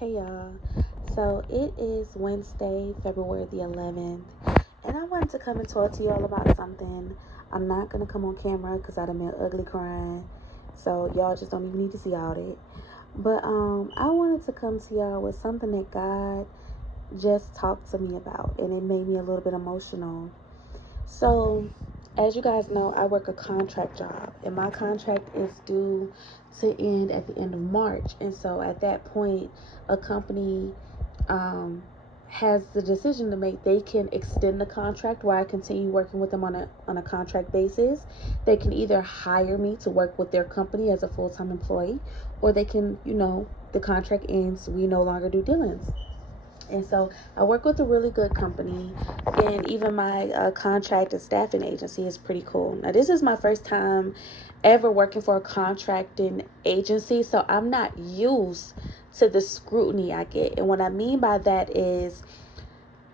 Hey y'all. So it is Wednesday, February the 11th, and I wanted to come and talk to y'all about something. I'm not going to come on camera because I done been ugly crying. So y'all just don't even need to see all that. But I wanted to come to y'all with something that God just talked to me about, and it made me a little bit emotional. So, as you guys know, I work a contract job, and my contract is due to end at the end of March. And so, at that point, a company um, has the decision to make. They can extend the contract where I continue working with them on a contract basis. They can either hire me to work with their company as a full time employee, or they can, the contract ends. We no longer do dealings. And so I work with a really good company, and even my contract and staffing agency is pretty cool. Now, this is my first time ever working for a contracting agency, so I'm not used to the scrutiny I get. And what I mean by that is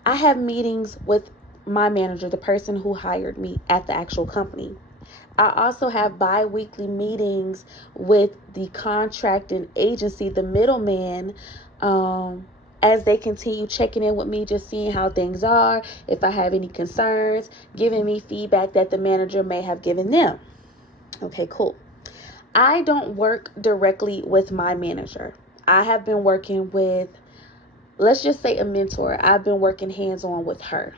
I have meetings with my manager, the person who hired me at the actual company. I also have bi-weekly meetings with the contracting agency, the middleman, as they continue checking in with me, just seeing how things are, if I have any concerns, giving me feedback that the manager may have given them. Okay, cool. I don't work directly with my manager. I have been working with, let's just say, a mentor. I've been working hands-on with her.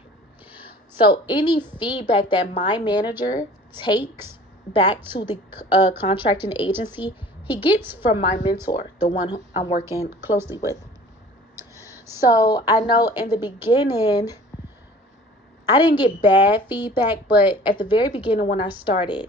So any feedback that my manager takes back to the contracting agency, he gets from my mentor, the one I'm working closely with. So I know in the beginning, I didn't get bad feedback, but at the very beginning when I started,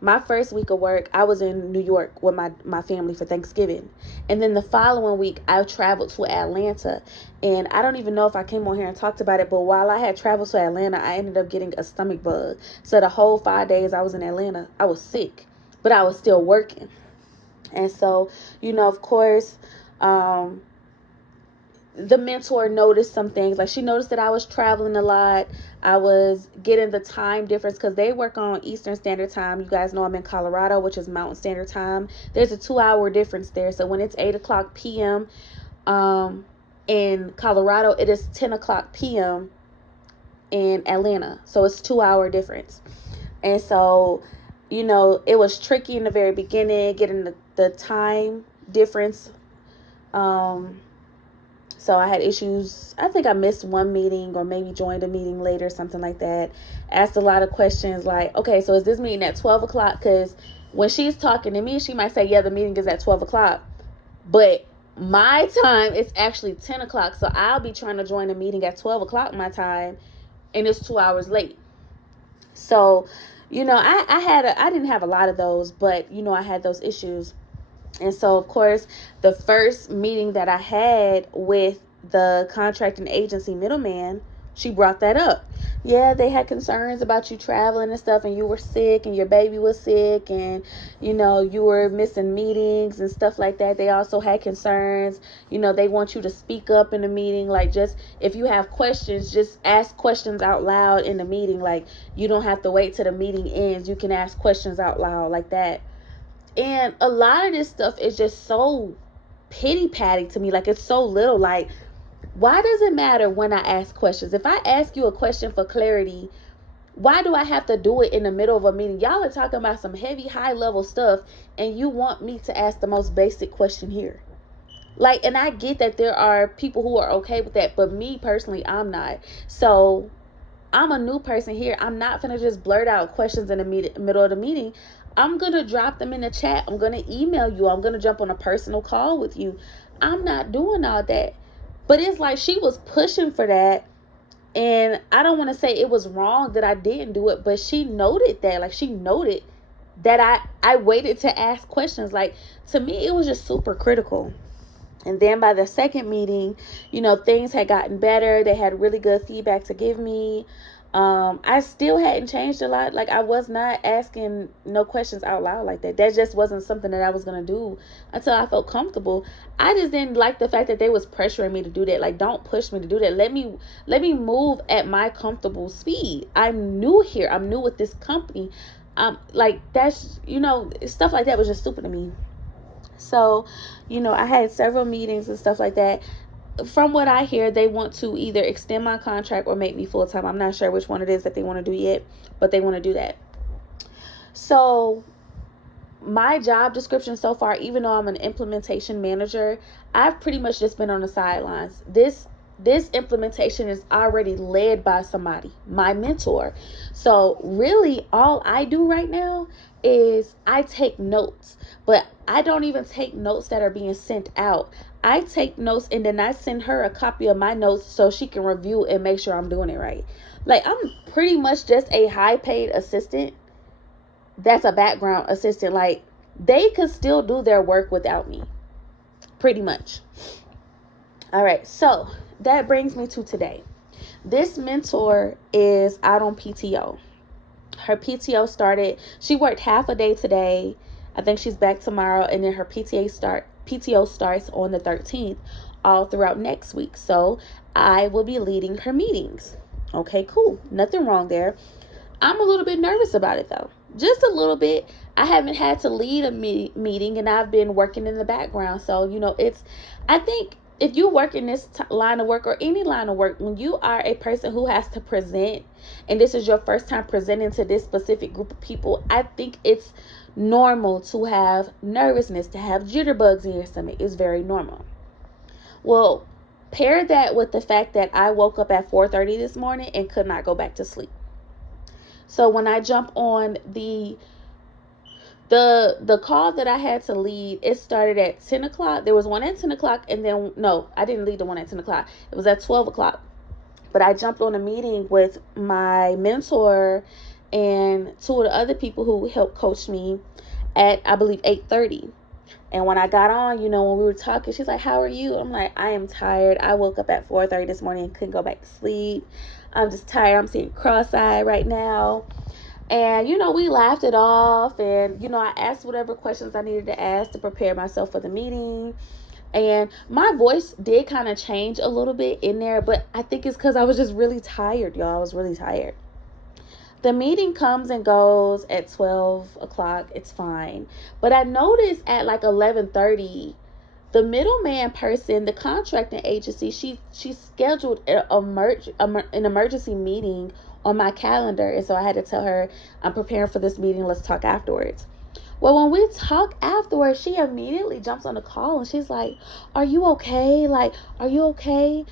my first week of work, I was in New York with my family for Thanksgiving. And then the following week, I traveled to Atlanta. And I don't even know if I came on here and talked about it, but while I had traveled to Atlanta, I ended up getting a stomach bug. So the whole 5 days I was in Atlanta, I was sick, but I was still working. And so, of course, um, the mentor noticed some things. Like, she noticed that I was traveling a lot. I was getting the time difference because they work on Eastern Standard Time. You guys know I'm in Colorado, which is Mountain Standard Time. There's a 2 hour difference there. So when it's 8 o'clock p.m. In Colorado, it is 10 o'clock p.m. in Atlanta. So it's 2 hour difference. And so, it was tricky in the very beginning getting the time difference. So I had issues. I think I missed one meeting or maybe joined a meeting later, something like that. Asked a lot of questions like, okay, so is this meeting at 12 o'clock? Because when she's talking to me, she might say, yeah, the meeting is at 12 o'clock. But my time is actually 10 o'clock. So I'll be trying to join a meeting at 12 o'clock my time, and it's 2 hours late. So, I didn't have a lot of those, but, I had those issues. And so, of course, the first meeting that I had with the contracting agency middleman, she brought that up. Yeah, they had concerns about you traveling and stuff, and you were sick, and your baby was sick, and, you were missing meetings and stuff like that. They also had concerns. They want you to speak up in the meeting. Like, just if you have questions, just ask questions out loud in the meeting. Like, you don't have to wait till the meeting ends. You can ask questions out loud like that. And a lot of this stuff is just so pity patty to me. Like, it's so little. Like, why does it matter when I ask questions? If I ask you a question for clarity, why do I have to do it in the middle of a meeting? Y'all are talking about some heavy, high level stuff, and you want me to ask the most basic question here. Like, and I get that there are people who are okay with that, but me personally, I'm not. So I'm a new person here. I'm not going to just blurt out questions in the middle of the meeting. I'm going to drop them in the chat. I'm going to email you. I'm going to jump on a personal call with you. I'm not doing all that. But it's like she was pushing for that. And I don't want to say it was wrong that I didn't do it, but she noted that. Like, she noted that I waited to ask questions. Like, to me, it was just super critical. And then by the second meeting, things had gotten better. They had really good feedback to give me. I still hadn't changed a lot. Like, I was not asking no questions out loud like that. That just wasn't something that I was going to do until I felt comfortable. I just didn't like the fact that they was pressuring me to do that. Like, don't push me to do that. Let me move at my comfortable speed. I'm new here. I'm new with this company. Like, that's, stuff like that was just stupid to me. So, I had several meetings and stuff like that. From what I hear, they want to either extend my contract or make me full time. I'm not sure which one it is that they want to do yet, but they want to do that. So my job description so far, even though I'm an implementation manager, I've pretty much just been on the sidelines. This implementation is already led by somebody, my mentor. So really all I do right now is I take notes, but I don't even take notes that are being sent out. I take notes and then I send her a copy of my notes so she can review and make sure I'm doing it right. Like, I'm pretty much just a high paid assistant that's a background assistant. Like, they could still do their work without me, pretty much. All right, so that brings me to today. This mentor is out on PTO. Her PTO started, she worked half a day today. I think she's back tomorrow, and then her PTO starts on the 13th, all throughout next week. So I will be leading her meetings. Okay, cool. Nothing wrong there. I'm a little bit nervous about it though. Just a little bit. I haven't had to lead a meeting, and I've been working in the background. So, I think if you work in this line of work or any line of work, when you are a person who has to present, and this is your first time presenting to this specific group of people, I think it's normal to have nervousness, to have jitterbugs in your stomach. It's very normal. Well, pair that with the fact that I woke up at 4:30 this morning and could not go back to sleep. So when I jump on the call that I had to lead, it started at 10 o'clock. There was one at 10 o'clock, and then, no, I didn't lead the one at 10 o'clock. It was at 12 o'clock. But I jumped on a meeting with my mentor and two of the other people who helped coach me at, I believe, 8:30. And when I got on, when we were talking, she's like, "How are you?" I'm like, "I am tired. I woke up at 4:30 this morning and couldn't go back to sleep. I'm just tired. I'm sitting cross-eyed right now." And, we laughed it off. And, I asked whatever questions I needed to ask to prepare myself for the meeting. And my voice did kind of change a little bit in there, but I think it's because I was just really tired, y'all. I was really tired. The meeting comes and goes at 12 o'clock. It's fine. But I noticed at like 11:30, the middleman person, the contracting agency, she scheduled an emergency meeting on my calendar. And so I had to tell her, "I'm preparing for this meeting. Let's talk afterwards." Well, when we talk afterwards, she immediately jumps on the call and she's like, "Are you okay? Like, are you okay?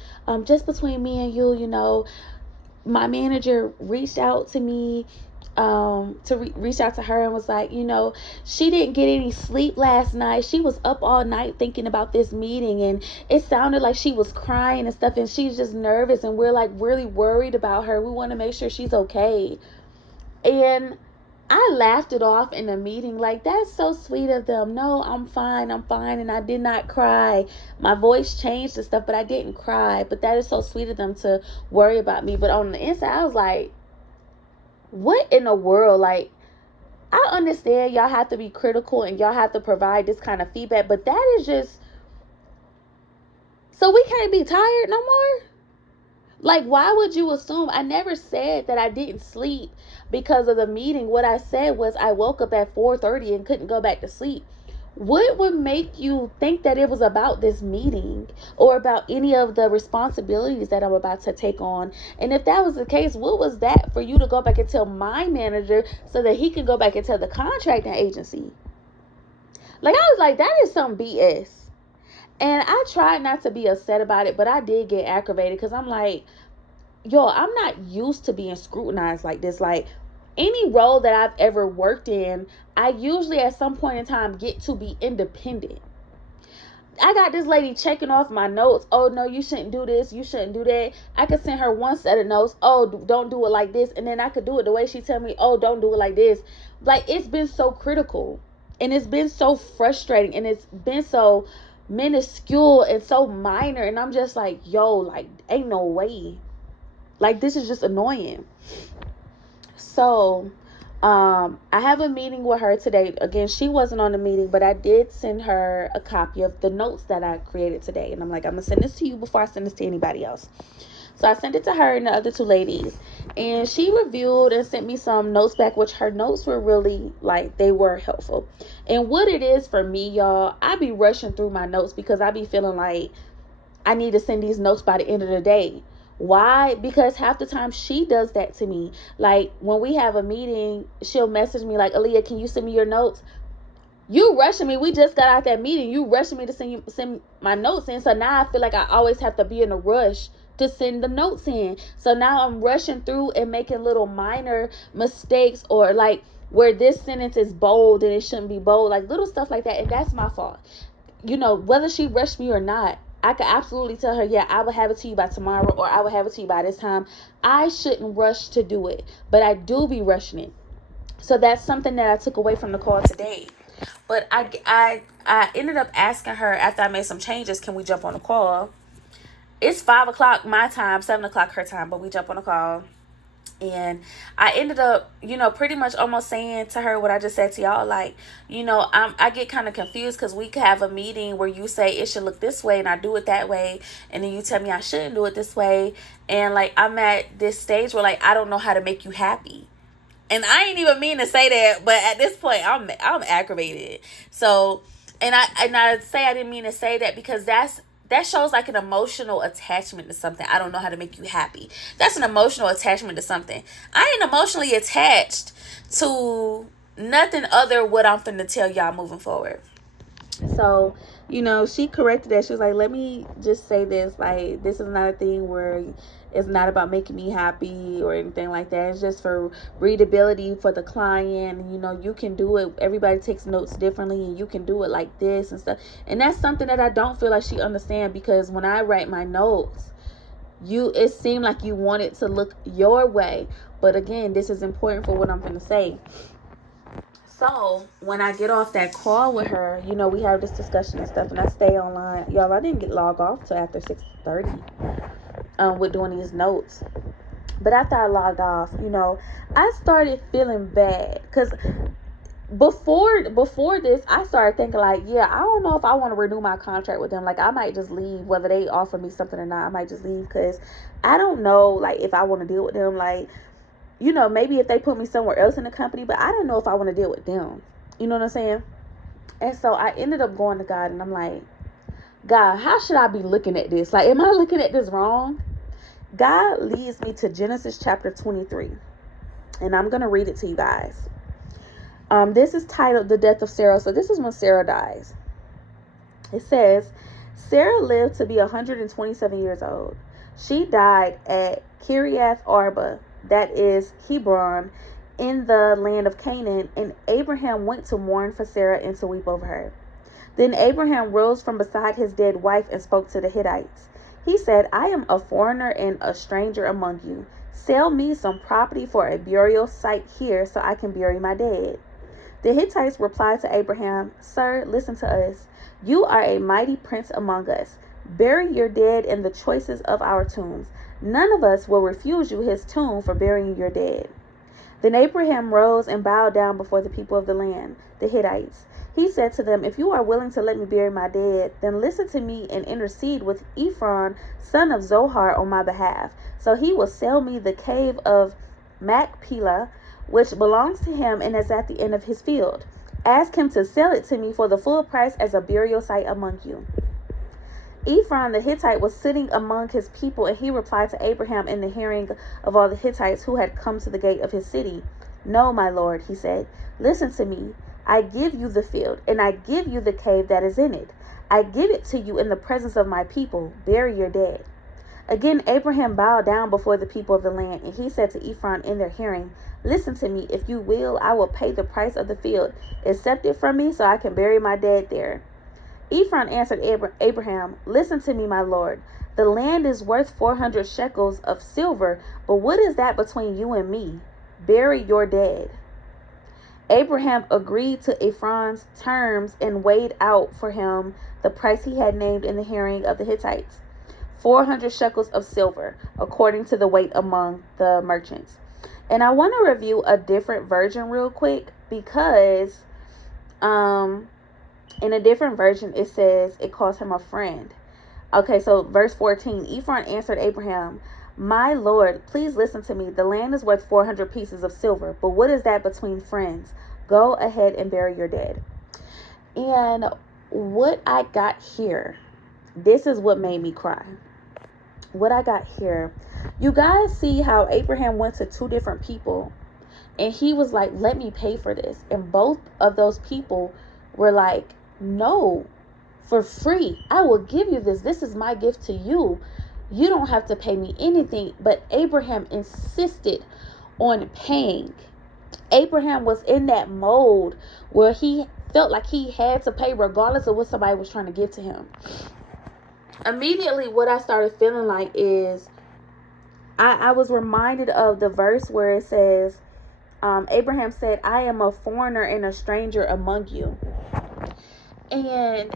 Just between me and you, my manager reached out to me, reach out to her and was like, she didn't get any sleep last night. She was up all night thinking about this meeting, and it sounded like she was crying and stuff, and she's just nervous, and we're like really worried about her. We want to make sure she's okay." And I laughed it off in the meeting, like, "That's so sweet of them. No, I'm fine. And I did not cry. My voice changed and stuff, but I didn't cry. But that is so sweet of them to worry about me." But on the inside, I was like, what in the world? Like, I understand y'all have to be critical and y'all have to provide this kind of feedback, but that is just, so we can't be tired no more? Like, why would you assume? I never said that I didn't sleep because of the meeting. What I said was I woke up at 4:30 and couldn't go back to sleep. What would make you think that it was about this meeting or about any of the responsibilities that I'm about to take on? And if that was the case, what was that for you to go back and tell my manager so that he can go back and tell the contracting agency? Like, I was like, that is some BS. And I tried not to be upset about it, but I did get aggravated because I'm like, yo, I'm not used to being scrutinized like this. Like, any role that I've ever worked in, I usually at some point in time get to be independent. I got this lady checking off my notes. "Oh, no, you shouldn't do this. You shouldn't do that." I could send her one set of notes. "Oh, don't do it like this." And then I could do it the way she tell me, "Oh, don't do it like this." Like, it's been so critical. And it's been so frustrating. And it's been so minuscule and so minor. And I'm just like, yo, like, ain't no way. Like, this is just annoying. So, I have a meeting with her today. Again, she wasn't on the meeting, but I did send her a copy of the notes that I created today. And I'm like, I'm going to send this to you before I send this to anybody else. So I sent it to her and the other two ladies. And she reviewed and sent me some notes back, which her notes were really, like, they were helpful. And what it is for me, y'all, I be rushing through my notes because I be feeling like I need to send these notes by the end of the day. Why? Because half the time she does that to me. Like, when we have a meeting, she'll message me like, Aaliyah, can you send me your notes? You rushing me. We just got out that meeting. You rushing me to send my notes in. So now I feel like I always have to be in a rush to send the notes in. So now I'm rushing through and making little minor mistakes, or like where this sentence is bold and it shouldn't be bold, like little stuff like that. And that's my fault. You know, whether she rushed me or not, I could absolutely tell her, yeah, I will have it to you by tomorrow, or I will have it to you by this time. I shouldn't rush to do it, but I do be rushing it. So that's something that I took away from the call today. But I ended up asking her after I made some changes, can we jump on a call? It's 5 o'clock my time, 7 o'clock her time, but we jump on a call. And I ended up, pretty much almost saying to her what I just said to y'all. Like, I get kind of confused because we could have a meeting where you say it should look this way and I do it that way. And then you tell me I shouldn't do it this way. And like, I'm at this stage where like, I don't know how to make you happy. And I ain't even mean to say that, but at this point, I'm aggravated. So, and I say I didn't mean to say that because that shows like an emotional attachment to something. I don't know how to make you happy. That's an emotional attachment to something. I ain't emotionally attached to nothing other what I'm finna tell y'all moving forward. So, she corrected that. She was like, let me just say this. Like, this is not a thing where it's not about making me happy or anything like that. It's just for readability for the client. You can do it. Everybody takes notes differently, and you can do it like this and stuff. And that's something that I don't feel like she understands, because when I write my notes, it seemed like you want it to look your way. But again, this is important for what I'm going to say. So when I get off that call with her, we have this discussion and stuff, and I stay online. Y'all, I didn't get log off till after 6:30 with doing these notes. But after I logged off, I started feeling bad, because before this, I started thinking like, yeah, I don't know if I want to renew my contract with them. Like, I might just leave, whether they offer me something or not. I might just leave, because I don't know, like, if I want to deal with them. Like, maybe if they put me somewhere else in the company, but I don't know if I want to deal with them. You know what I'm saying? And so I ended up going to God, and I'm like, God, how should I be looking at this? Like, am I looking at this wrong? God leads me to Genesis chapter 23, and I'm going to read it to you guys. This is titled The Death of Sarah. So this is when Sarah dies. It says, Sarah lived to be 127 years old. She died at Kiriath Arba, that is Hebron, in the land of Canaan, and Abraham went to mourn for Sarah and to weep over her. Then Abraham rose from beside his dead wife and spoke to the Hittites. He said, I am a foreigner and a stranger among you. Sell me some property for a burial site here so I can bury my dead. The Hittites replied to Abraham, Sir, listen to us. You are a mighty prince among us. Bury your dead in the choicest of our tombs. None of us will refuse you his tomb for burying your dead. Then Abraham rose and bowed down before the people of the land, the Hittites. He said to them, If you are willing to let me bury my dead, then listen to me and intercede with Ephron, son of Zohar, on my behalf. So he will sell me the cave of Machpelah, which belongs to him and is at the end of his field. Ask him to sell it to me for the full price as a burial site among you. Ephron the Hittite was sitting among his people, and he replied to Abraham in the hearing of all the Hittites who had come to the gate of his city. No, my lord, he said, listen to me. I give you the field, and I give you the cave that is in it. I give it to you in the presence of my people. Bury your dead. Again, Abraham bowed down before the people of the land, and he said to Ephron in their hearing, Listen to me. If you will, I will pay the price of the field. Accept it from me so I can bury my dead there. Ephron answered Abraham, Listen to me, my lord. The land is worth 400 shekels of silver, but what is that between you and me? Bury your dead. Abraham agreed to Ephron's terms and weighed out for him the price he had named in the hearing of the Hittites, 400 shekels of silver, according to the weight among the merchants. And I want to review a different version real quick, because in a different version, it says it calls him a friend. Okay, so verse 14, Ephron answered Abraham, My Lord, please listen to me. The land is worth 400 pieces of silver, but what is that between friends? Go ahead and bury your dead. And what I got here, this is what made me cry. What I got here, you guys see how Abraham went to two different people and he was like, let me pay for this. And both of those people were like, no, for free. I will give you this. This is my gift to you. You don't have to pay me anything. But Abraham insisted on paying. Abraham was in that mode where he felt like he had to pay regardless of what somebody was trying to give to him. Immediately, what I started feeling like is I was reminded of the verse where it says, Abraham said, I am a foreigner and a stranger among you. And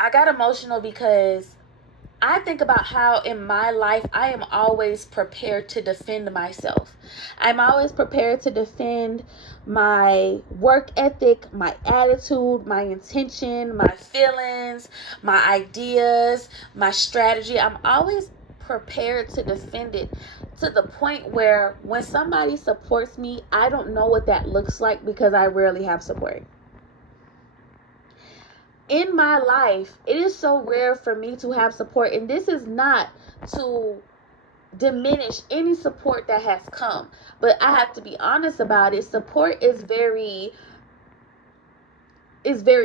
I got emotional because I think about how in my life I am always prepared to defend myself. I'm always prepared to defend my work ethic, my attitude, my intention, my feelings, my ideas, my strategy. I'm always prepared to defend it to the point where when somebody supports me, I don't know what that looks like because I rarely have support. In my life, it is so rare for me to have support, and this is not to diminish any support that has come, but I have to be honest about it. Support is very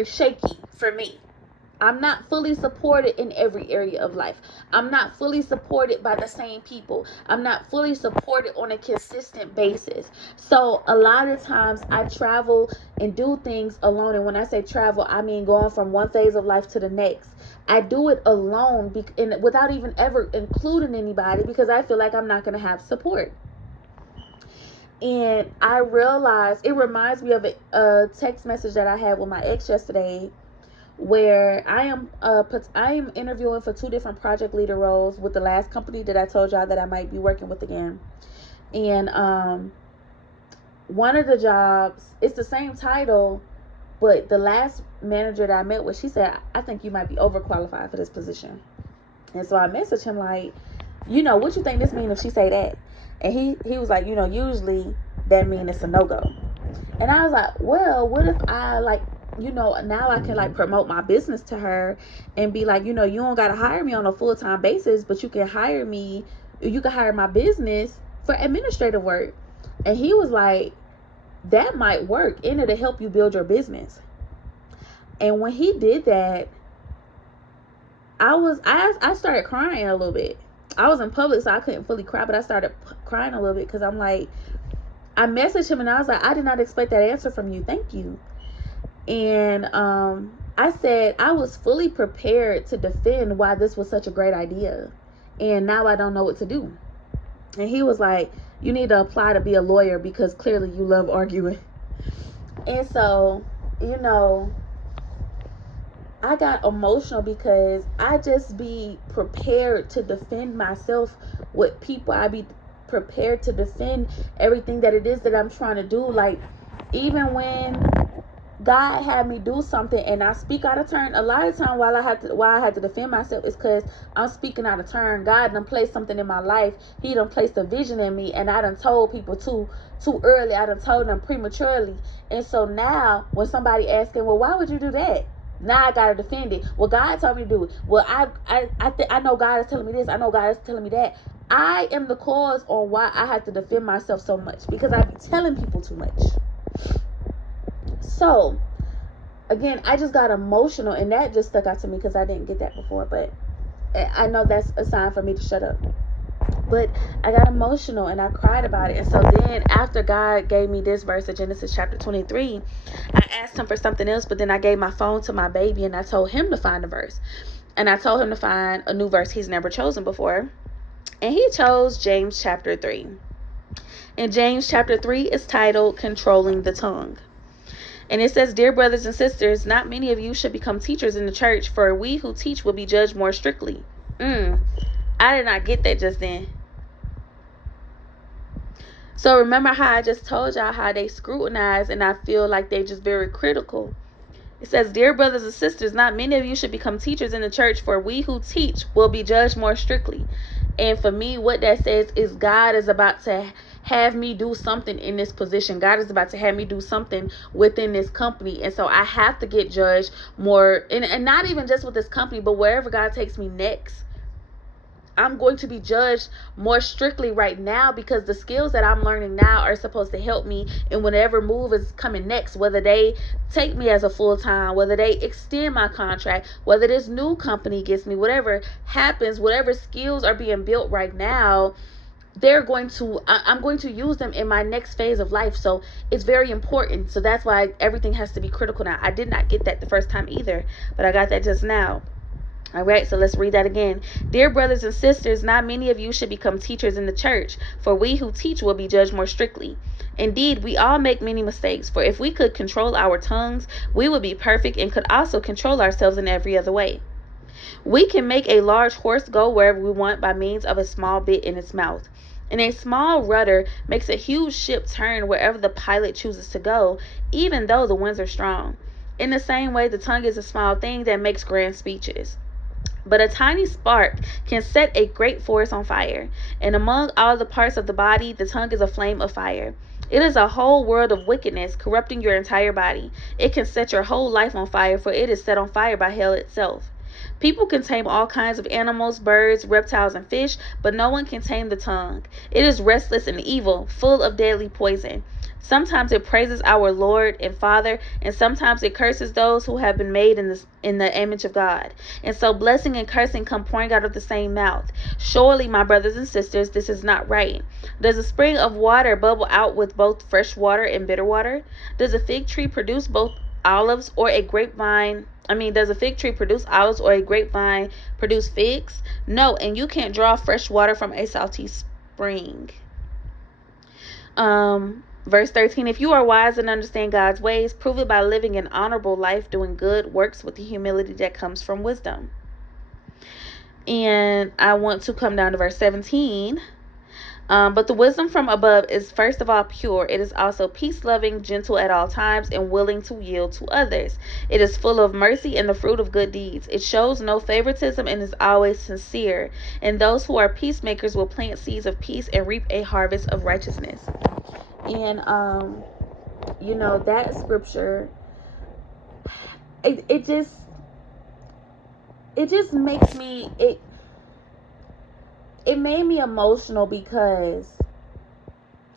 shaky for me. I'm not fully supported in every area of life. I'm not fully supported by the same people. I'm not fully supported on a consistent basis. So a lot of times I travel and do things alone. And when I say travel, I mean going from one phase of life to the next. I do it alone without even ever including anybody because I feel like I'm not going to have support. And I realized, it reminds me of a text message that I had with my ex yesterday, where I am interviewing for 2 different project leader roles with the last company that I told y'all that I might be working with again. And one of the jobs, it's the same title, but the last manager that I met with, she said, I think you might be overqualified for this position. And so I messaged him like, what you think this mean if she say that? And he was like, usually that mean it's a no-go. And I was like, well, what if I now I can promote my business to her and be like, you don't got to hire me on a full-time basis, but you can hire my business for administrative work. And he was like, that might work and it'll help you build your business. And when he did that, I started crying a little bit. I was in public, so I couldn't fully cry, but I started crying a little bit because I'm like, I messaged him and I was like, I did not expect that answer from you. Thank you. And I said I was fully prepared to defend why this was such a great idea. And now I don't know what to do. And he was like, you need to apply to be a lawyer because clearly you love arguing. And so, I got emotional because I just be prepared to defend myself with people. I be prepared to defend everything that it is that I'm trying to do. Like, even when God had me do something and I speak out of turn, a lot of time why I had to defend myself is because I'm speaking out of turn. God done placed something in my life. He done placed a vision in me, and I done told people too early. I done told them prematurely. And so now when somebody asking, well, why would you do that? Now I gotta defend it. Well, God told me to do it. Well, I know God is telling me this. I know God is telling me that. I am the cause on why I have to defend myself so much because I be telling people too much. So, again, I just got emotional, and that just stuck out to me because I didn't get that before. But I know that's a sign for me to shut up. But I got emotional and I cried about it. And so then after God gave me this verse in Genesis chapter 23, I asked him for something else, but then I gave my phone to my baby and I told him to find a verse. And I told him to find a new verse he's never chosen before. And he chose James chapter 3. And James chapter 3 is titled Controlling the Tongue. And it says, dear brothers and sisters, not many of you should become teachers in the church, for we who teach will be judged more strictly. I did not get that just then. So remember how I just told y'all how they scrutinize, and I feel like they just very critical. It says, "Dear brothers and sisters, not many of you should become teachers in the church, for we who teach will be judged more strictly." And for me, what that says is God is about to have me do something in this position. God is about to have me do something within this company. And so I have to get judged more, and not even just with this company, but wherever God takes me next. I'm going to be judged more strictly right now, because the skills that I'm learning now are supposed to help me in whatever move is coming next, whether they take me as a full-time, whether they extend my contract, whether this new company gets me, whatever happens, whatever skills are being built right now, I'm going to use them in my next phase of life. So it's very important. So that's why everything has to be critical now. I did not get that the first time either, but I got that just now. All right, so let's read that again. "Dear brothers and sisters, not many of you should become teachers in the church, for we who teach will be judged more strictly. Indeed, we all make many mistakes, for if we could control our tongues, we would be perfect and could also control ourselves in every other way. We can make a large horse go wherever we want by means of a small bit in its mouth. And a small rudder makes a huge ship turn wherever the pilot chooses to go, even though the winds are strong. In the same way, the tongue is a small thing that makes grand speeches. But a tiny spark can set a great forest on fire. And among all the parts of the body, the tongue is a flame of fire. It is a whole world of wickedness, corrupting your entire body. It can set your whole life on fire, for it is set on fire by hell itself. People can tame all kinds of animals, birds, reptiles, and fish, but no one can tame the tongue. It is restless and evil, full of deadly poison. Sometimes it praises our Lord and Father, and sometimes it curses those who have been made in the image of God. And so blessing and cursing come pouring out of the same mouth. Surely, my brothers and sisters, this is not right. Does a spring of water bubble out with both fresh water and bitter water? Does a fig tree produce both olives or a grapevine? Does a fig tree produce olives or a grapevine produce figs? No, and you can't draw fresh water from a salty spring. Verse 13, "If you are wise and understand God's ways, prove it by living an honorable life, doing good works with the humility that comes from wisdom." And I want to come down to verse 17. "But the wisdom from above is first of all pure. It is also peace-loving, gentle at all times, and willing to yield to others. It is full of mercy and the fruit of good deeds. It shows no favoritism and is always sincere. And those who are peacemakers will plant seeds of peace and reap a harvest of righteousness." And that scripture, it just makes me, it made me emotional, because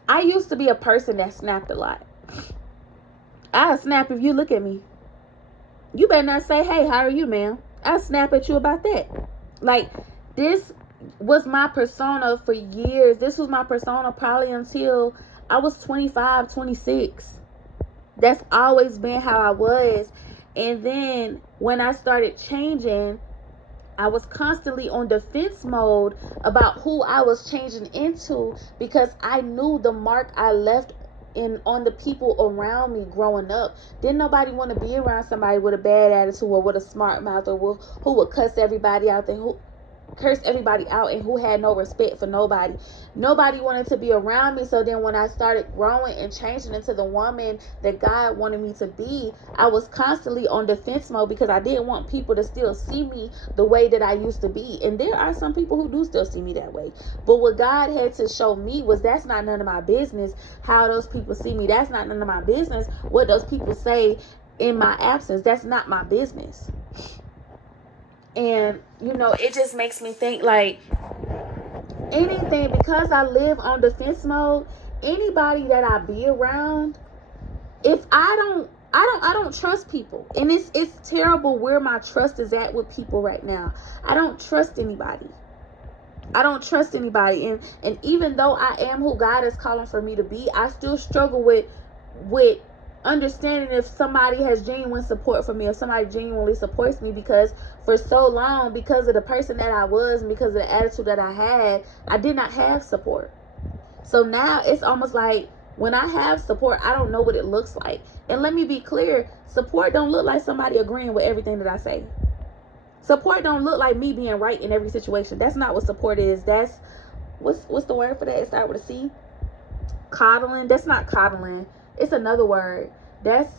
I used to be a person that snapped a lot. I'll snap if you look at me. You better not say, "Hey, how are you, ma'am?" I'll snap at you about that. Like, this was my persona for years. This was my persona probably until I was 25, 26. That's always been how I was. And then when I started changing, I was constantly on defense mode about who I was changing into, because I knew the mark I left on the people around me growing up. Didn't nobody want to be around somebody with a bad attitude, or with a smart mouth, or who would cuss everybody out, and who cursed everybody out, and who had no respect for nobody. Nobody wanted to be around me. So then when I started growing and changing into the woman that God wanted me to be, I was constantly on defense mode, because I didn't want people to still see me the way that I used to be. And there are some people who do still see me that way. But what God had to show me was, that's not none of my business how those people see me. That's not none of my business what those people say in my absence. That's not my business. And it just makes me think, like, anything, because I live on defense mode, anybody that I be around, if I don't trust people. And it's terrible where my trust is at with people right now. I don't trust anybody. And even though I am who God is calling for me to be, I still struggle with understanding if somebody has genuine support for me, if somebody genuinely supports me, because for so long, because of the person that I was and because of the attitude that I had, I did not have support. So now it's almost like, when I have support, I don't know what it looks like. And let me be clear, support don't look like somebody agreeing with everything that I say. Support don't look like me being right in every situation. That's not what support is. That's what's the word for that? It starts with a C. Coddling. That's not coddling. It's another word. That's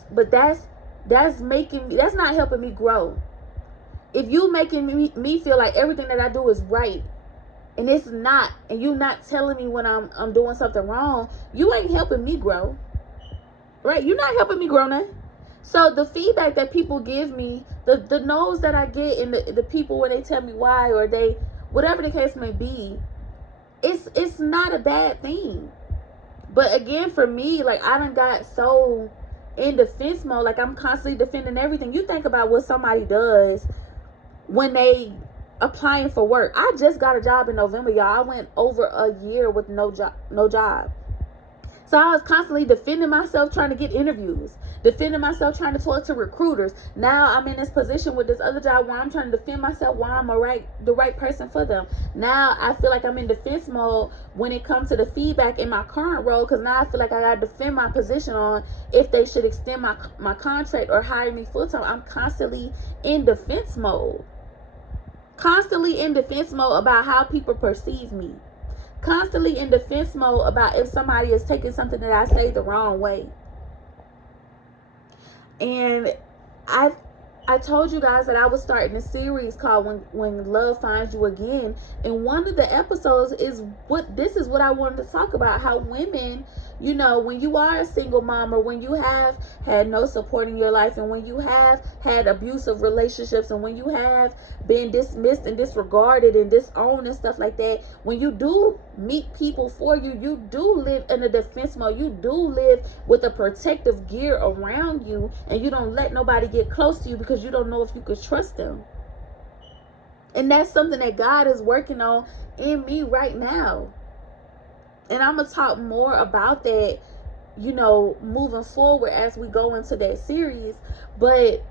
that's not helping me grow. If you making me feel like everything that I do is right, and it's not, and you not telling me when I'm doing something wrong, you ain't helping me grow. Right? You're not helping me grow now. So the feedback that people give me, the no's that I get, and the people when they tell me why, or they, whatever the case may be, it's not a bad thing. But again, for me, like, I done got so in defense mode, like I'm constantly defending everything. You think about what somebody does when they applying for work. I just got a job in November, y'all. I went over a year with no job. So I was constantly defending myself, trying to get interviews, defending myself, trying to talk to recruiters. Now I'm in this position with this other job where I'm trying to defend myself, why I'm the right person for them. Now I feel like I'm in defense mode when it comes to the feedback in my current role, because now I feel like I got to defend my position on if they should extend my contract or hire me full-time. I'm constantly in defense mode. Constantly in defense mode about how people perceive me. Constantly in defense mode about if somebody is taking something that I say the wrong way. And I told you guys that I was starting a series called When Love Finds You Again. And one of the episodes is what I wanted to talk about. How women, you know, when you are a single mom, or when you have had no support in your life, and when you have had abusive relationships, and when you have been dismissed and disregarded and disowned and stuff like that, when you do meet people for you, you do live in a defense mode. You do live with a protective gear around you, and you don't let nobody get close to you because you don't know if you could trust them. And that's something that God is working on in me right now. And I'm going to talk more about that, you know, moving forward as we go into that series. But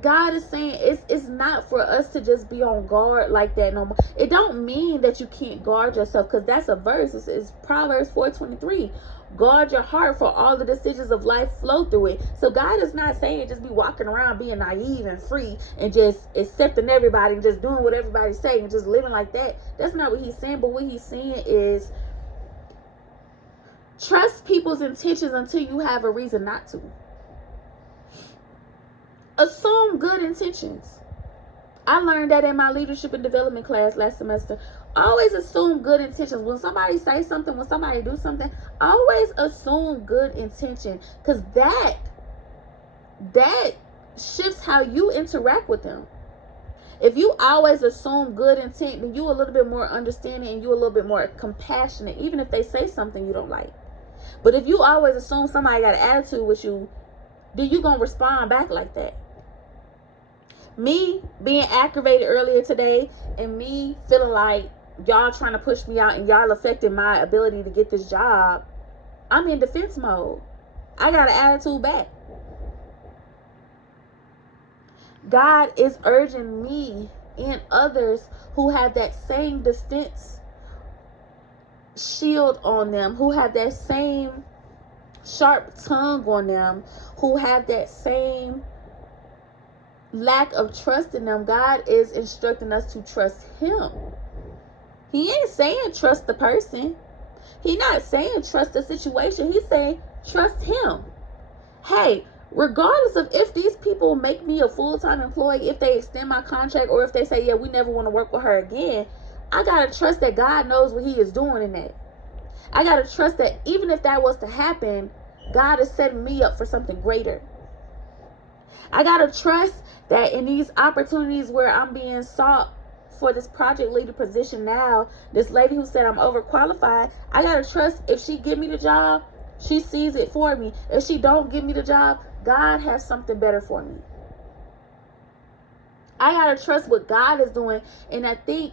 God is saying it's not for us to just be on guard like that no more. It don't mean that you can't guard yourself, because that's a verse. It's Proverbs 4:23. Guard your heart, for all the decisions of life flow through it. So God is not saying just be walking around being naive and free and just accepting everybody and just doing what everybody's saying and just living like that. That's not what he's saying. But what he's saying is, trust people's intentions until you have a reason not to. Assume good intentions. I learned that in my leadership and development class last semester. Always assume good intentions. When somebody says something, when somebody do something, always assume good intention, because that shifts how you interact with them. If you always assume good intent, then you a little bit more understanding, and you a little bit more compassionate, even if they say something you don't like. But if you always assume somebody got an attitude with you, then you gonna respond back like that. Me being aggravated earlier today, and me feeling like y'all trying to push me out and y'all affecting my ability to get this job, I'm in defense mode. I got an attitude back. God is urging me and others who have that same defense shield on them, who have that same sharp tongue on them, who have that same lack of trust in them. God is instructing us to trust him. He ain't saying trust the person. He's not saying trust the situation. He's saying trust him. Hey, regardless of if these people make me a full-time employee, if they extend my contract, or if they say, yeah, we never want to work with her again, I got to trust that God knows what he is doing in that. I got to trust that even if that was to happen, God is setting me up for something greater. I got to trust that in these opportunities where I'm being sought for this project leader position now, this lady who said I'm overqualified, I got to trust if she give me the job, she sees it for me. If she don't give me the job, God has something better for me. I got to trust what God is doing. And I think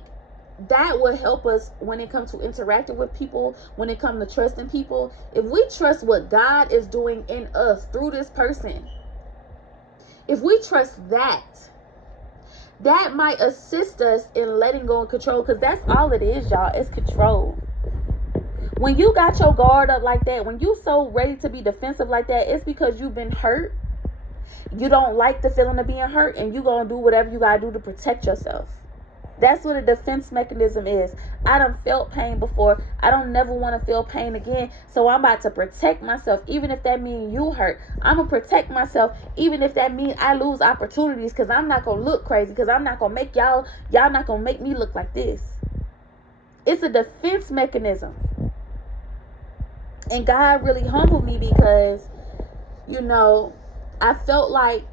that will help us when it comes to interacting with people, when it comes to trusting people. If we trust what God is doing in us through this person, if we trust that might assist us in letting go and control, because that's all it is, y'all. It's control. When you got your guard up like that, when you so ready to be defensive like that, it's because you've been hurt. You don't like the feeling of being hurt, and you're going to do whatever you got to do to protect yourself. That's what a defense mechanism is. I done felt pain before. I don't never want to feel pain again. So I'm about to protect myself. Even if that means you hurt, I'm going to protect myself. Even if that means I lose opportunities, because I'm not going to look crazy. Because I'm not going to make y'all not going to make me look like this. It's a defense mechanism. And God really humbled me because, I felt like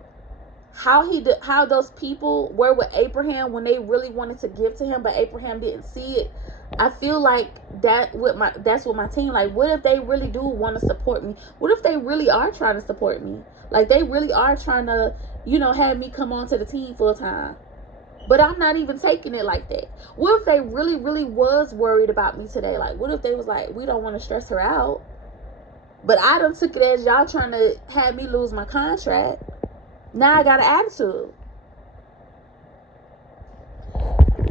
how those people were with Abraham when they really wanted to give to him, but Abraham didn't see it. I feel like that's with my team. Like, what if they really do want to support me? What if they really are trying to support me? Like, they really are trying to, have me come on to the team full time. But I'm not even taking it like that. What if they really, really was worried about me today? Like, what if they was like, we don't want to stress her out, but I done took it as y'all trying to have me lose my contract. Now I got an attitude.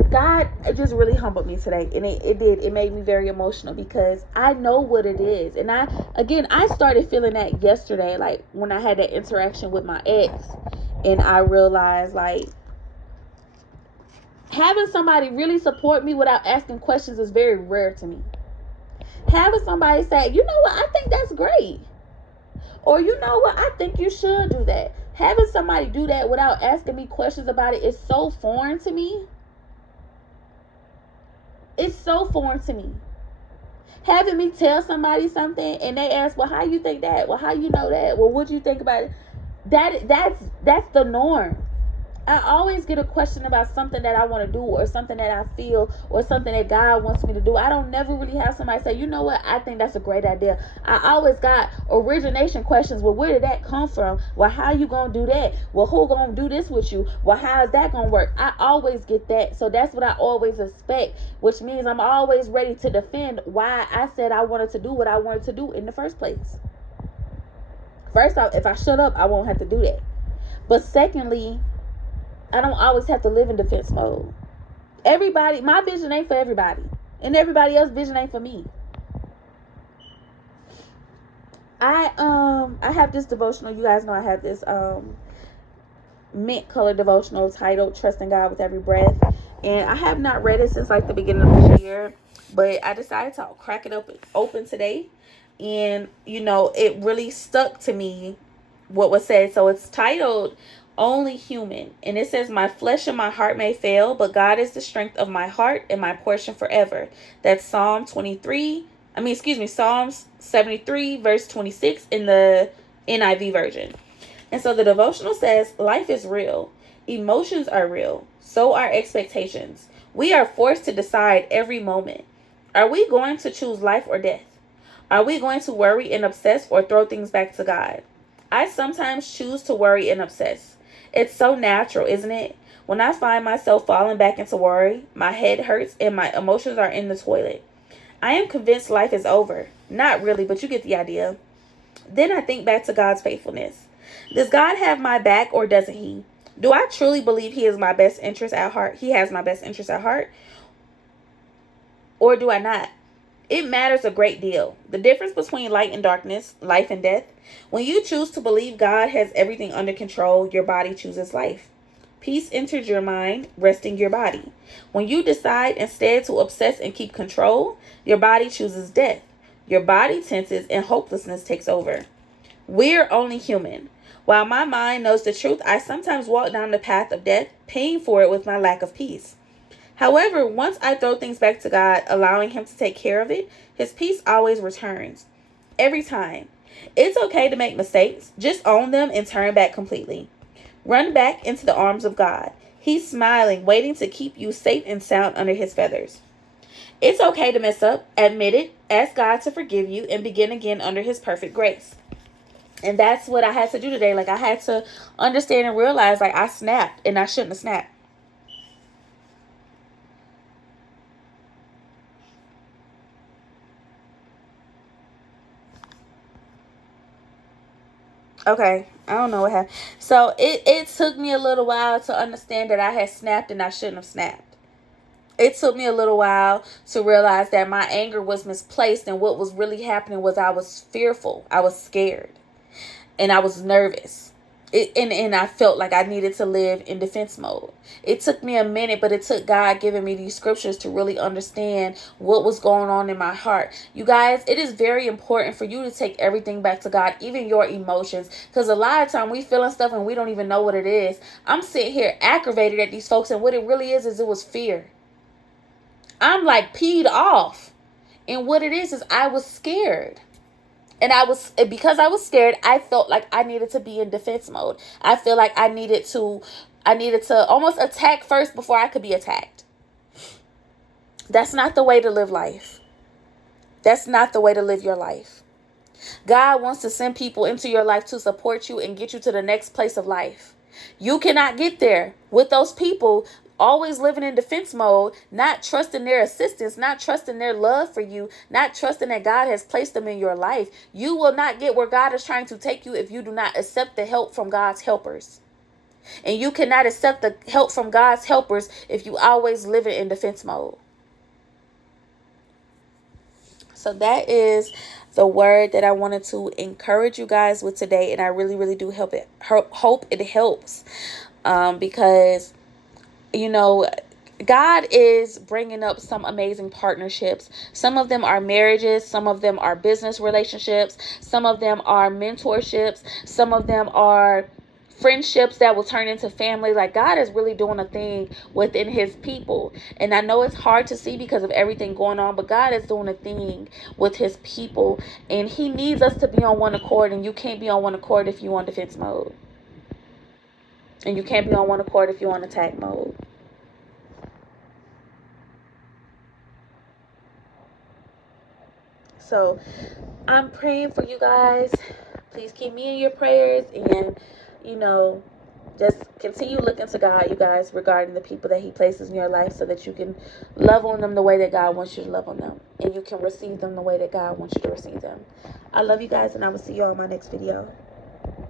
God just really humbled me today. And it made me very emotional because I know what it is. And I started feeling that yesterday, like when I had that interaction with my ex. And I realized, like, having somebody really support me without asking questions is very rare to me. Having somebody say, you know what, I think that's great. Or, you know what, I think you should do that. Having somebody do that without asking me questions about it is so foreign to me. It's so foreign to me. Having me tell somebody something and they ask, well, how you think that? Well, how you know that? Well, what do you think about it? That's the norm. I always get a question about something that I want to do or something that I feel or something that God wants me to do. I don't never really have somebody say, you know what, I think that's a great idea. I always got origination questions. Well, where did that come from? Well, how you going to do that? Well, who going to do this with you? Well, how is that going to work? I always get that. So that's what I always expect, which means I'm always ready to defend why I said I wanted to do what I wanted to do in the first place. First off, if I shut up, I won't have to do that. But secondly, I don't always have to live in defense mode. My vision ain't for everybody. And everybody else's vision ain't for me. I have this devotional. You guys know I have this mint color devotional titled Trusting God with Every Breath. And I have not read it since like the beginning of this year. But I decided to crack it open today. And, it really stuck to me what was said. So it's titled Only Human. And it says, my flesh and my heart may fail, but God is the strength of my heart and my portion forever. That's Psalms 73, verse 26 in the NIV version. And so the devotional says, life is real. Emotions are real. So are expectations. We are forced to decide every moment. Are we going to choose life or death? Are we going to worry and obsess or throw things back to God? I sometimes choose to worry and obsess. It's so natural, isn't it? When I find myself falling back into worry, my head hurts and my emotions are in the toilet. I am convinced life is over. Not really, but you get the idea. Then I think back to God's faithfulness. Does God have my back or doesn't he? Do I truly believe he has my best interest at heart? He has my best interest at heart? Or do I not? It matters a great deal. The difference between light and darkness, life and death. When you choose to believe God has everything under control, your body chooses life. Peace enters your mind, resting your body. When you decide instead to obsess and keep control, your body chooses death. Your body tenses and hopelessness takes over. We're only human. While my mind knows the truth, I sometimes walk down the path of death, paying for it with my lack of peace. However, once I throw things back to God, allowing him to take care of it, his peace always returns. Every time. It's okay to make mistakes. Just own them and turn back completely. Run back into the arms of God. He's smiling, waiting to keep you safe and sound under his feathers. It's okay to mess up. Admit it. Ask God to forgive you and begin again under his perfect grace. And that's what I had to do today. Like, I had to understand and realize, like, I snapped and I shouldn't have snapped. Okay, I don't know what happened. So it took me a little while to understand that I had snapped and I shouldn't have snapped. It took me a little while to realize that my anger was misplaced, and what was really happening was I was fearful. I was scared and I was nervous. And I felt like I needed to live in defense mode. It took me a minute, but it took God giving me these scriptures to really understand what was going on in my heart. You guys, it is very important for you to take everything back to God, even your emotions, because a lot of time we feeling stuff and we don't even know what it is. I'm sitting here aggravated at these folks, and what it really is it was fear. I'm like peed off, and what it is I was scared. And because I was scared, I felt like I needed to be in defense mode. I feel like I needed to almost attack first before I could be attacked. That's not the way to live life. That's not the way to live your life. God wants to send people into your life to support you and get you to the next place of life. You cannot get there with those people always living in defense mode, not trusting their assistance, not trusting their love for you, not trusting that God has placed them in your life. You will not get where God is trying to take you if you do not accept the help from God's helpers. And you cannot accept the help from God's helpers if you always live in defense mode. So that is the word that I wanted to encourage you guys with today. And I really, really do hope it helps. Because God is bringing up some amazing partnerships. Some of them are marriages. Some of them are business relationships. Some of them are mentorships. Some of them are friendships that will turn into family. Like, God is really doing a thing within his people. And I know it's hard to see because of everything going on, but God is doing a thing with his people. And he needs us to be on one accord. And you can't be on one accord if you're on defense mode. And you can't be on one accord if you're on attack mode. So I'm praying for you guys. Please keep me in your prayers, and just continue looking to God, you guys, regarding the people that he places in your life, so that you can love on them the way that God wants you to love on them, and you can receive them the way that God wants you to receive them. I love you guys, and I will see you on my next video.